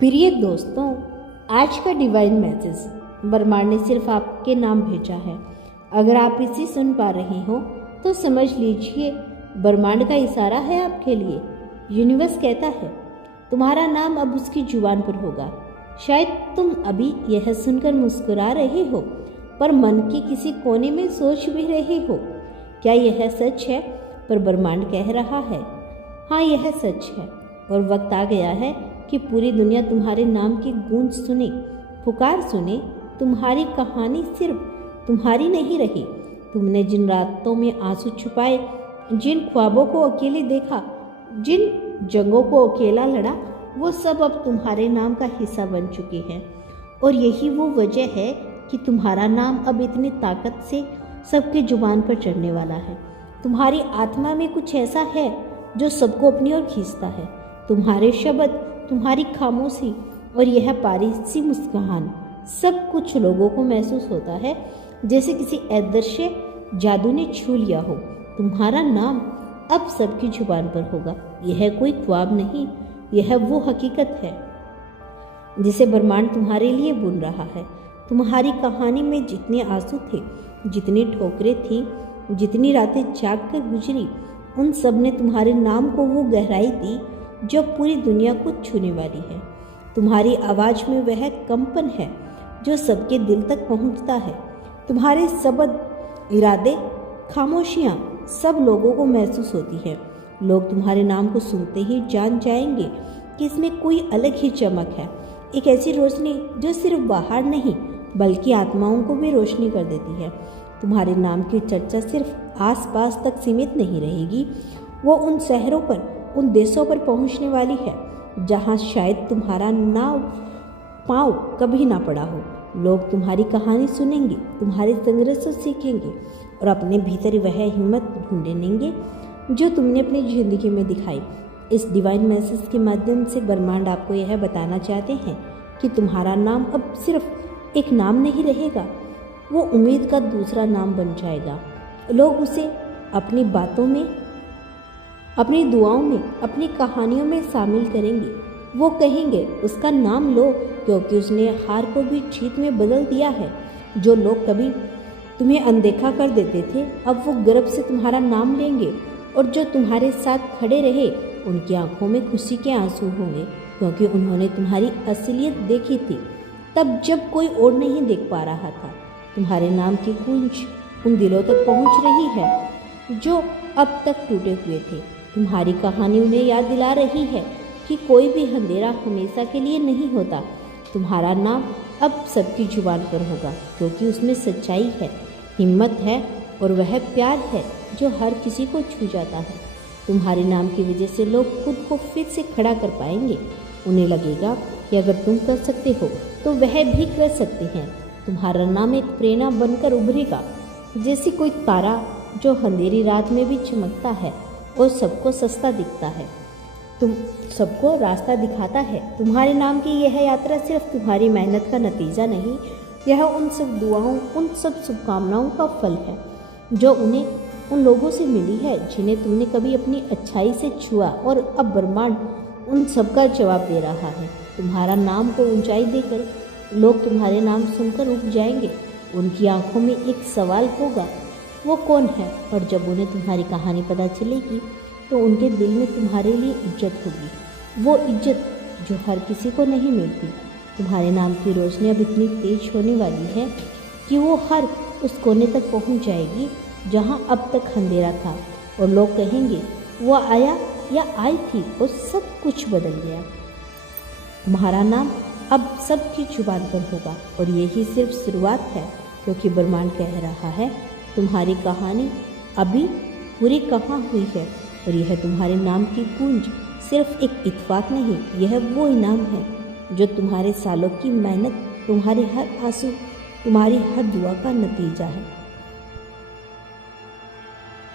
प्रिय दोस्तों, आज का डिवाइन मैसेज ब्रह्मांड ने सिर्फ आपके नाम भेजा है। अगर आप इसे सुन पा रहे हो तो समझ लीजिए ब्रह्मांड का इशारा है आपके लिए। यूनिवर्स कहता है तुम्हारा नाम अब उसकी जुबान पर होगा। शायद तुम अभी यह सुनकर मुस्कुरा रहे हो, पर मन के किसी कोने में सोच भी रहे हो क्या यह सच है। पर ब्रह्मांड कह रहा है हाँ, यह सच है और वक्त आ गया है कि पूरी दुनिया तुम्हारे नाम की गूंज सुने, पुकार सुने। तुम्हारी कहानी सिर्फ तुम्हारी नहीं रही। तुमने जिन रातों में आंसू छुपाए, जिन ख्वाबों को अकेले देखा, जिन जंगों को अकेला लड़ा, वो सब अब तुम्हारे नाम का हिस्सा बन चुके हैं। और यही वो वजह है कि तुम्हारा नाम अब इतनी ताकत से सबके जुबान पर चढ़ने वाला है। तुम्हारी आत्मा में कुछ ऐसा है जो सबको अपनी ओर खींचता है। तुम्हारे शब्द, तुम्हारी खामोशी और यह पारी सी मुस्कान, सब कुछ लोगों को महसूस होता है जैसे किसी अदृश्य जादू ने छू लिया हो। तुम्हारा नाम अब सबकी जुबान पर होगा। यह कोई ख्वाब नहीं, यह वो हकीकत है जिसे ब्रह्मांड तुम्हारे लिए बुन रहा है। तुम्हारी कहानी में जितने आंसू थे, जितनी ठोकरें थी, जितनी रातें जाग कर गुजरी, उन सब ने तुम्हारे नाम को वो गहराई दी जो पूरी दुनिया को छूने वाली है। तुम्हारी आवाज़ में वह कंपन है जो सबके दिल तक पहुंचता है। तुम्हारे शब्द, इरादे, खामोशियाँ सब लोगों को महसूस होती है। लोग तुम्हारे नाम को सुनते ही जान जाएंगे कि इसमें कोई अलग ही चमक है, एक ऐसी रोशनी जो सिर्फ बाहर नहीं बल्कि आत्माओं को भी रोशनी कर देती है। तुम्हारे नाम की चर्चा सिर्फ आसपास तक सीमित नहीं रहेगी, वो उन शहरों पर, उन देशों पर पहुंचने वाली है जहां शायद तुम्हारा नाम पाँव कभी ना पड़ा हो। लोग तुम्हारी कहानी सुनेंगे, तुम्हारे संघर्ष से सीखेंगे और अपने भीतर वह हिम्मत ढूंढेंगे जो तुमने अपनी जिंदगी में दिखाई। इस डिवाइन मैसेज के माध्यम से ब्रह्मांड आपको यह बताना चाहते हैं कि तुम्हारा नाम अब सिर्फ एक नाम नहीं रहेगा, वो उम्मीद का दूसरा नाम बन जाएगा। लोग उसे अपनी बातों में, अपनी दुआओं में, अपनी कहानियों में शामिल करेंगे। वो कहेंगे उसका नाम लो क्योंकि उसने हार को भी जीत में बदल दिया है। जो लोग कभी तुम्हें अनदेखा कर देते थे, अब वो गर्व से तुम्हारा नाम लेंगे और जो तुम्हारे साथ खड़े रहे उनकी आंखों में खुशी के आंसू होंगे क्योंकि उन्होंने तुम्हारी असलियत देखी थी तब जब कोई और नहीं देख पा रहा था। तुम्हारे नाम की गूंज उन दिलों तक पहुंच रही है जो अब तक टूटे हुए थे। तुम्हारी कहानी उन्हें याद दिला रही है कि कोई भी अंधेरा हमेशा के लिए नहीं होता। तुम्हारा नाम अब सबकी जुबान पर होगा क्योंकि उसमें सच्चाई है, हिम्मत है और वह प्यार है जो हर किसी को छू जाता है। तुम्हारे नाम की वजह से लोग खुद को फिर से खड़ा कर पाएंगे। उन्हें लगेगा कि अगर तुम कर सकते हो तो वह भी कर सकते हैं। तुम्हारा नाम एक प्रेरणा बनकर उभरेगा, जैसी कोई तारा जो अंधेरी रात में भी चमकता है और सबको सस्ता दिखता है, तुम सबको रास्ता दिखाता है। तुम्हारे नाम की यह यात्रा सिर्फ तुम्हारी मेहनत का नतीजा नहीं, यह उन सब दुआओं, उन सब शुभकामनाओं का फल है जो उन्हें उन लोगों से मिली है जिन्हें तुमने कभी अपनी अच्छाई से छुआ, और अब ब्रह्मांड उन सब का जवाब दे रहा है। तुम्हारा नाम को ऊंचाई देकर लोग तुम्हारे नाम सुनकर रुक जाएंगे। उनकी आंखों में एक सवाल होगा, वो कौन है? और जब उन्हें तुम्हारी कहानी पता चलेगी तो उनके दिल में तुम्हारे लिए इज्जत होगी, वो इज्जत जो हर किसी को नहीं मिलती। तुम्हारे नाम की रोशनी अब इतनी तेज होने वाली है कि वो हर उस कोने तक पहुंच जाएगी जहां अब तक अंधेरा था, और लोग कहेंगे वो आया या आई थी और सब कुछ बदल गया। तुम्हारा नाम अब सबकी जुबान पर होगा और यही सिर्फ शुरुआत है क्योंकि ब्रह्मांड कह रहा है तुम्हारी कहानी अभी पूरी कहाँ हुई है। और यह तुम्हारे नाम की गूंज सिर्फ एक इत्तेफाक नहीं, यह वो इनाम है जो तुम्हारे सालों की मेहनत, तुम्हारे हर आंसू, तुम्हारी हर दुआ का नतीजा है।